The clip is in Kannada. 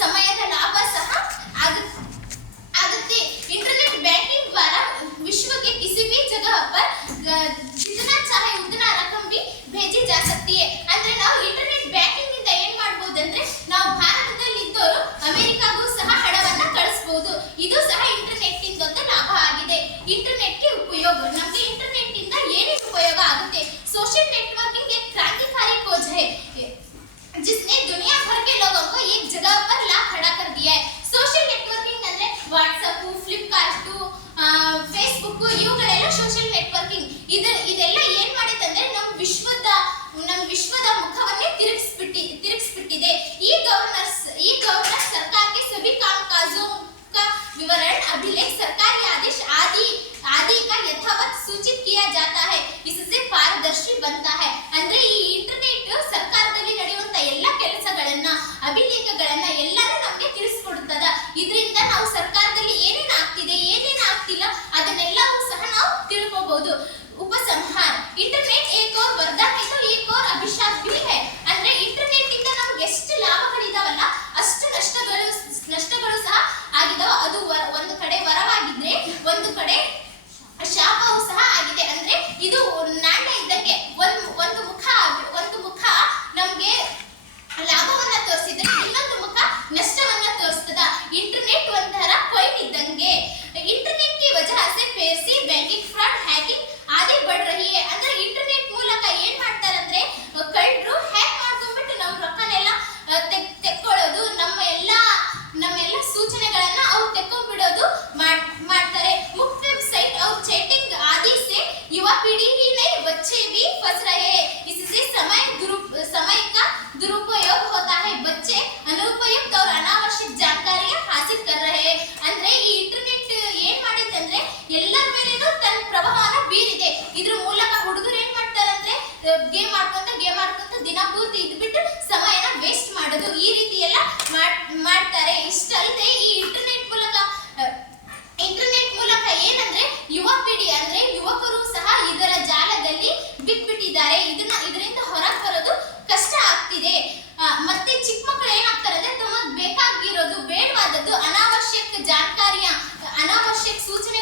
ಸಮಯದ ಲಾಭ ಸಹ आगते। इंटरनेट बैंकिंग द्वारा विश्व के किसी भी जगह पर जितना चाहे उतना रकम भी भेजी जा सकती है। ಅಂದ್ರೆ ನಾವು ಇಂಟರ್ನೆಟ್ ಬ್ಯಾಂಕಿಂಗ್ ಇಂದ ಏನು ಮಾಡಬಹುದು ಅಂದ್ರೆ ನಾವು ಭಾರತದಲ್ಲಿ ಇದ್ದವರು ಅಮೆರಿಕಾಗೂ ಸಹ ಹಣವನ್ನ ಕಳಿಸಬಹುದು। ಇದು ಸಹ ಇಂಟರ್ನೆಟ್ ಇಂದ ಒಂದು ಲಾಭ ಆಗಿದೆ। ಇಂಟರ್ನೆಟ್ ಗೆ ಉಪಯೋಗ, ನಮಗೆ ಇಂಟರ್ನೆಟ್ ಇಂದ ಏನೇನು ಉಪಯೋಗ ಆಗುತ್ತೆ? सोशल नेटवर्किंग एक क्रांतिकारी खोज है जिसने दुनिया भर के लोगों को एक जगह पर ला खड़ा कर दिया है। सोशल नेटवर्किंग ಅಂದ್ರೆ ವಾಟ್ಸ್ಆಪ್, ಫ್ಲಿಪ್ಕಾರ್ಟ್, ಫೇಸ್ಬುಕ್ ಇವುಗಳೆಲ್ಲ ಸೋಷಿಯಲ್ ನೆಟ್ವರ್ಕಿಂಗ್। ಇದೆಲ್ಲ ಏನ್ ಮಾಡಿದೆ ಅಂದ್ರೆ ನಮ್ಮ ವಿಶ್ವದ ಮುಖವನ್ನೇ ತಿರುಗಿಸ್ಬಿಟ್ಟಿದೆ। ಈ गवर्नर सरकार के सभी कामकाजों का विवरण अभिलेख सरकारी आदेश आदि का यथावत सूचित किया जाता है। इससे पारदर्शी बनता है। ಅಂದ್ರೆ ಈ ಇಂಟರ್ನೆಟ್ ಸರ್ಕಾರದಲ್ಲಿ ನಡೆಯುವಂತ ಎಲ್ಲ ಕೆಲಸಗಳನ್ನ, ಅಭಿಲೇಖಗಳನ್ನ ಎಲ್ಲಾನು ನಮಗೆ ತಿಳಿಸಿಕೊಡುತ್ತದ। ಇದರಿಂದ ನಾವು ಸರ್ಕಾರದಲ್ಲಿ ಏನೇನು ಆಗ್ತಿದೆ, ಏನೇನು ಆಗ್ತಿಲ್ಲ ಅದನ್ನೆಲ್ಲವೂ ಸಹ ನಾವು ತಿಳ್ಕೋಬಹುದು। उपसंहार, इंटरनेट एक और वरदान है तो एक और अभिशाप भी है। ಅಂದ್ರೆ ಇಂಟರ್ನೆಟ್ ಇಂದ ನಮಗೆ ಎಷ್ಟು ಲಾಭಗಳಿದಾವಲ್ಲ ಅಷ್ಟು ನಷ್ಟಗಳು ಸಹ ಆಗಿದಾವ। ಅದು ಒಂದು ಕಡೆ ವರವಾಗಿದ್ರೆ ಒಂದು ಕಡೆ ಶಾಪವೂ ಸಹ ಆಗಿದೆ। ಅಂದ್ರೆ ಇದು ನಾಣ್ಯ ಇದ್ದಂಗೆ ಒಂದು ಮುಖ ನಮಗೆ ಲಾಭವನ್ನ ತೋರಿಸಿದ್ರೆ ಇನ್ನೊಂದು ಮುಖ ನಷ್ಟವನ್ನ ತೋರಿಸ್ತದ। ಇಂಟರ್ನೆಟ್ ಒಂಥರ ಕೊಯ್ನ್ ಇದ್ದಂಗೆ। इंटरनेट की वजह से पैसे, बैंकिंग फ्रॉड, हैकिंग आदि बढ़ रही है। ಅಂದ್ರೆ ಇಂಟರ್ನೆಟ್ ಮೂಲಕ ಏನ್ ಮಾಡ್ತಾರೆ ಅಂದ್ರೆ ಕಳ್ಳರು ಹ್ಯಾಕ್ ಮಾಡ್ಕೊಂಡ್ಬಿಟ್ಟು ನಮ್ಮ ರೊಕ್ಕನೆಲ್ಲ ತೆಕ್ಕೊಳ್ಳೋದು, ನಮ್ಮ ಎಲ್ಲ ಸೂಚನೆಗಳನ್ನ ಅವ್ರು ತೆಕ್ಕೊಂಡ್ಬಿಡೋದು ಮಾಡ್ತಾರೆ। मुफ्त वेबसाइट और चैटिंग आदि से युवा पीढ़ी ही नहीं बच्चे भी फंस रहे हैं। इससे समय का दुरुपयोग होता है। बच्चे अनुपयुक्त और अनावश्यक जानकारियां हासिल कर रहे हैं। ಅಂದ್ರೆ ಈ ಇಂಟರ್ನೆಟ್ ಏನ್ ಮಾಡಿದೆ ಅಂದ್ರೆ ಎಲ್ಲರ ಮೇಲೇನೂ ತನ್ನ ಪ್ರಭಾವನ ಬೀರಿದೆ। ಇದ್ರ ಮೂಲಕ ಹುಡುಗರು ಏನ್ ಮಾಡ್ತಾರೆ ಅಂದ್ರೆ ಗೇಮ್ ಆಡ್ಕೊಂತ ದಿನ ಪೂರ್ತಿ ಇದ್ಬಿಟ್ಟು ಸಮಯನ ವೇಸ್ಟ್ ಮಾಡೋದು, ಈ ರೀತಿ ಎಲ್ಲ ಮಾಡ್ತಾರೆ। ಇಷ್ಟಲ್ಲದೆ ಈ ಇಂಟರ್ನೆಟ್ ಮೂಲಕ ಏನಂದ್ರೆ ಯುವ ಪೀಳಿಗೆ ಅಂದ್ರೆ ಯುವಕರು ಸಹ ಇದರ ಜಾಲದಲ್ಲಿ ಬಿಟ್ಬಿಟ್ಟಿದ್ದಾರೆ। ಇದರಿಂದ ಹೊರಗೆ ಬರೋದು ಕಷ್ಟ ಆಗ್ತಿದೆ। ಮತ್ತೆ ಚಿಕ್ಕ ಮಕ್ಕಳು ಏನಾಗ್ತಾರೆ ಅಂದ್ರೆ ತಮಗೆ ಬೇಕಾಗಿರೋದು, ಬೇಡವಾದದ್ದು, ಅನಾವಶ್ಯಕ ಸೂಚನೆ